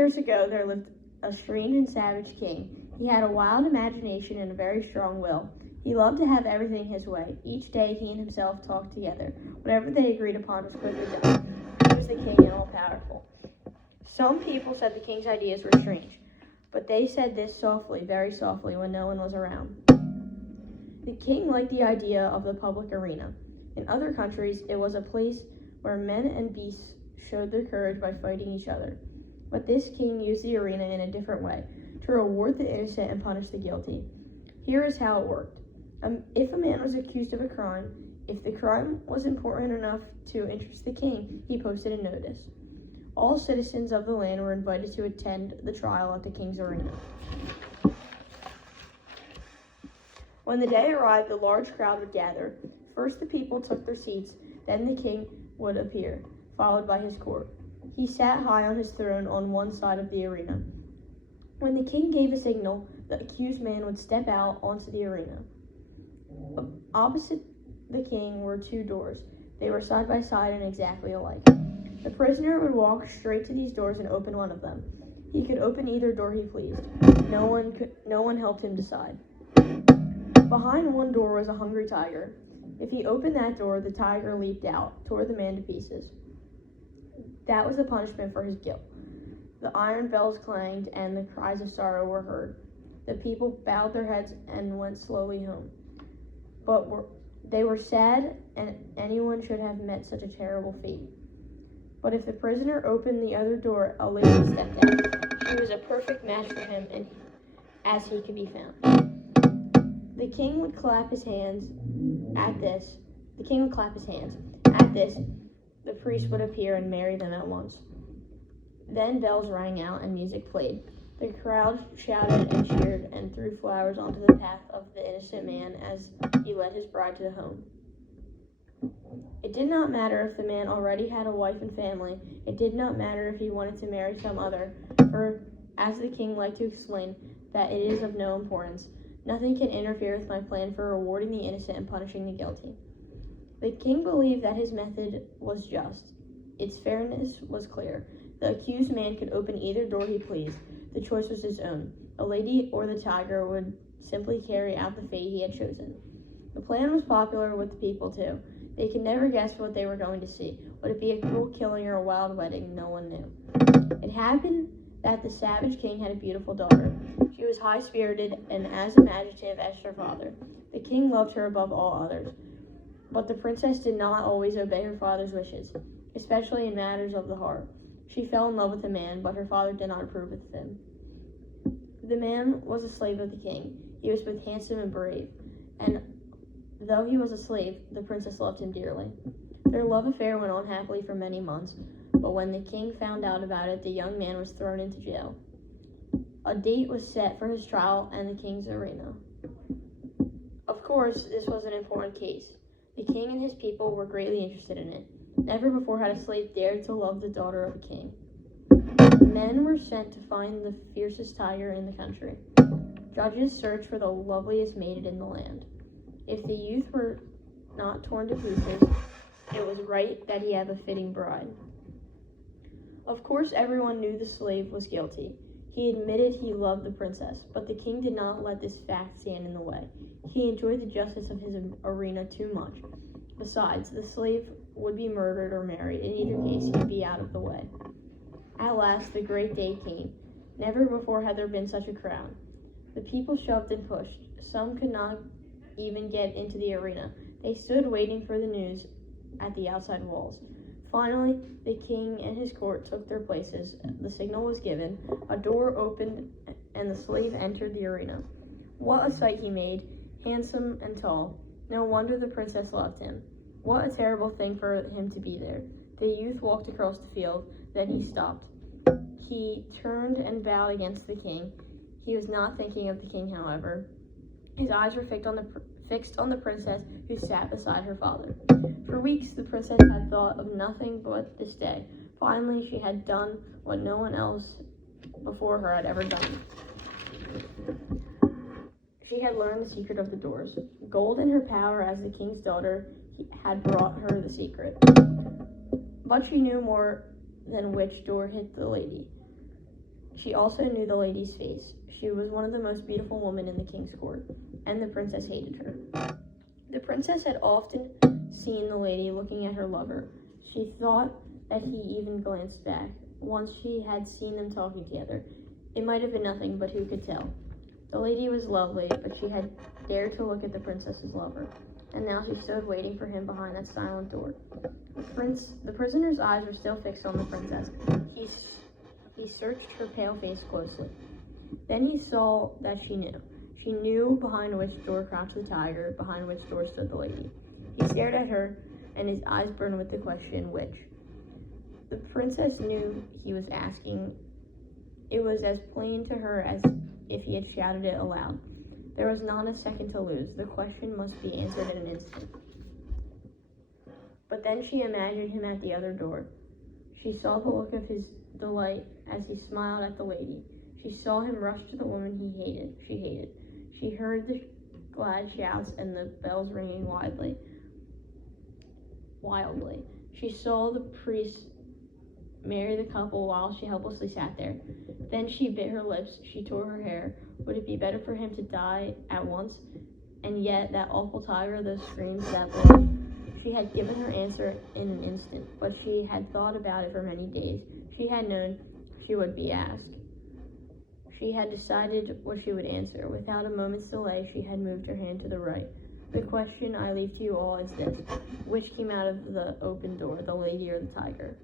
years ago, there lived a strange and savage king. He had a wild imagination and a very strong will. He loved to have everything his way. Each day he and himself talked together. Whatever they agreed upon was quickly done. He was the king and all-powerful. Some people said the king's ideas were strange, but they said this softly, very softly, when no one was around. The king liked the idea of the public arena. In other countries, it was a place where men and beasts showed their courage by fighting each other. But this king used the arena in a different way, to reward the innocent and punish the guilty. Here is how it worked. If a man was accused of a crime, if the crime was important enough to interest the king, he posted a notice. All citizens of the land were invited to attend the trial at the king's arena. When the day arrived, a large crowd would gather. First the people took their seats, then the king would appear, followed by his court. He sat high on his throne on one side of the arena. When the king gave a signal, the accused man would step out onto the arena. Opposite the king were two doors. They were side by side and exactly alike. The prisoner would walk straight to these doors and open one of them. He could open either door he pleased. No one helped him decide. Behind one door was a hungry tiger. If he opened that door, the tiger leaped out, tore the man to pieces. That was the punishment for his guilt. The iron bells clanged and the cries of sorrow were heard. The people bowed their heads and went slowly home. But they were sad, and anyone should have met such a terrible fate. But if the prisoner opened the other door, a lady stepped out. She was a perfect match for him, and as he could be found. The king would clap his hands. At this, the priest would appear and marry them at once. Then bells rang out and music played. The crowd shouted and cheered and threw flowers onto the path of the innocent man as he led his bride to the home. It did not matter if the man already had a wife and family. It did not matter if he wanted to marry some other, for, as the king liked to explain, that it is of no importance. Nothing can interfere with my plan for rewarding the innocent and punishing the guilty. The king believed that his method was just. Its fairness was clear. The accused man could open either door he pleased. The choice was his own. A lady or the tiger would simply carry out the fate he had chosen. The plan was popular with the people, too. They could never guess what they were going to see. Would it be a cruel killing or a wild wedding? No one knew. It happened that the savage king had a beautiful daughter. She was high-spirited and as imaginative as her father. The king loved her above all others. But the princess did not always obey her father's wishes, especially in matters of the heart. She fell in love with a man, but her father did not approve of him. The man was a slave of the king. He was both handsome and brave, and though he was a slave, the princess loved him dearly. Their love affair went on happily for many months, but when the king found out about it, the young man was thrown into jail. A date was set for his trial and the king's arena. Of course, this was an important case. The king and his people were greatly interested in it. Never before had a slave dared to love the daughter of a king. Men were sent to find the fiercest tiger in the country. Judges searched for the loveliest maiden in the land. If the youth were not torn to pieces, it was right that he have a fitting bride. Of course, everyone knew the slave was guilty. He admitted he loved the princess, but the king did not let this fact stand in the way. He enjoyed the justice of his arena too much. Besides, the slave would be murdered or married. In either case, he'd be out of the way. At last, the great day came. Never before had there been such a crowd. The people shoved and pushed. Some could not even get into the arena. They stood waiting for the news at the outside walls. Finally, the king and his court took their places. The signal was given. A door opened, and the slave entered the arena. What a sight he made, handsome and tall. No wonder the princess loved him. What a terrible thing for him to be there. The youth walked across the field, then he stopped. He turned and bowed against the king. He was not thinking of the king, however. His eyes were fixed on the princess who sat beside her father. For weeks, the princess had thought of nothing but this day. Finally, she had done what no one else before her had ever done. She had learned the secret of the doors. Gold in her power as the king's daughter had brought her the secret. But she knew more than which door hit the lady. She also knew the lady's face. She was one of the most beautiful women in the king's court, and the princess hated her. The princess had often seen the lady looking at her lover. She thought that he even glanced back. Once she had seen them talking together. It might have been nothing, but who could tell? The lady was lovely, but she had dared to look at the princess's lover, and now she stood waiting for him behind that silent door. The prisoner's eyes were still fixed on the princess. He searched her pale face closely. Then he saw that she knew. She knew behind which door crouched the tiger, behind which door stood the lady. He stared at her, and his eyes burned with the question, which? The princess knew he was asking. It was as plain to her as if he had shouted it aloud. There was not a second to lose. The question must be answered in an instant. But then she imagined him at the other door. She saw the look of his delight as he smiled at the lady. She saw him rush to the woman she hated. She heard the glad shouts and the bells ringing wildly. She saw the priest marry the couple while she helplessly sat there. Then she bit her lips. She tore her hair. Would it be better for him to die at once? And yet, that awful tiger, those screams, that blood. She had given her answer in an instant, but she had thought about it for many days. She had known she would be asked. She had decided what she would answer. Without a moment's delay, she had moved her hand to the right. The question I leave to you all is this: which came out of the open door, the lady or the tiger?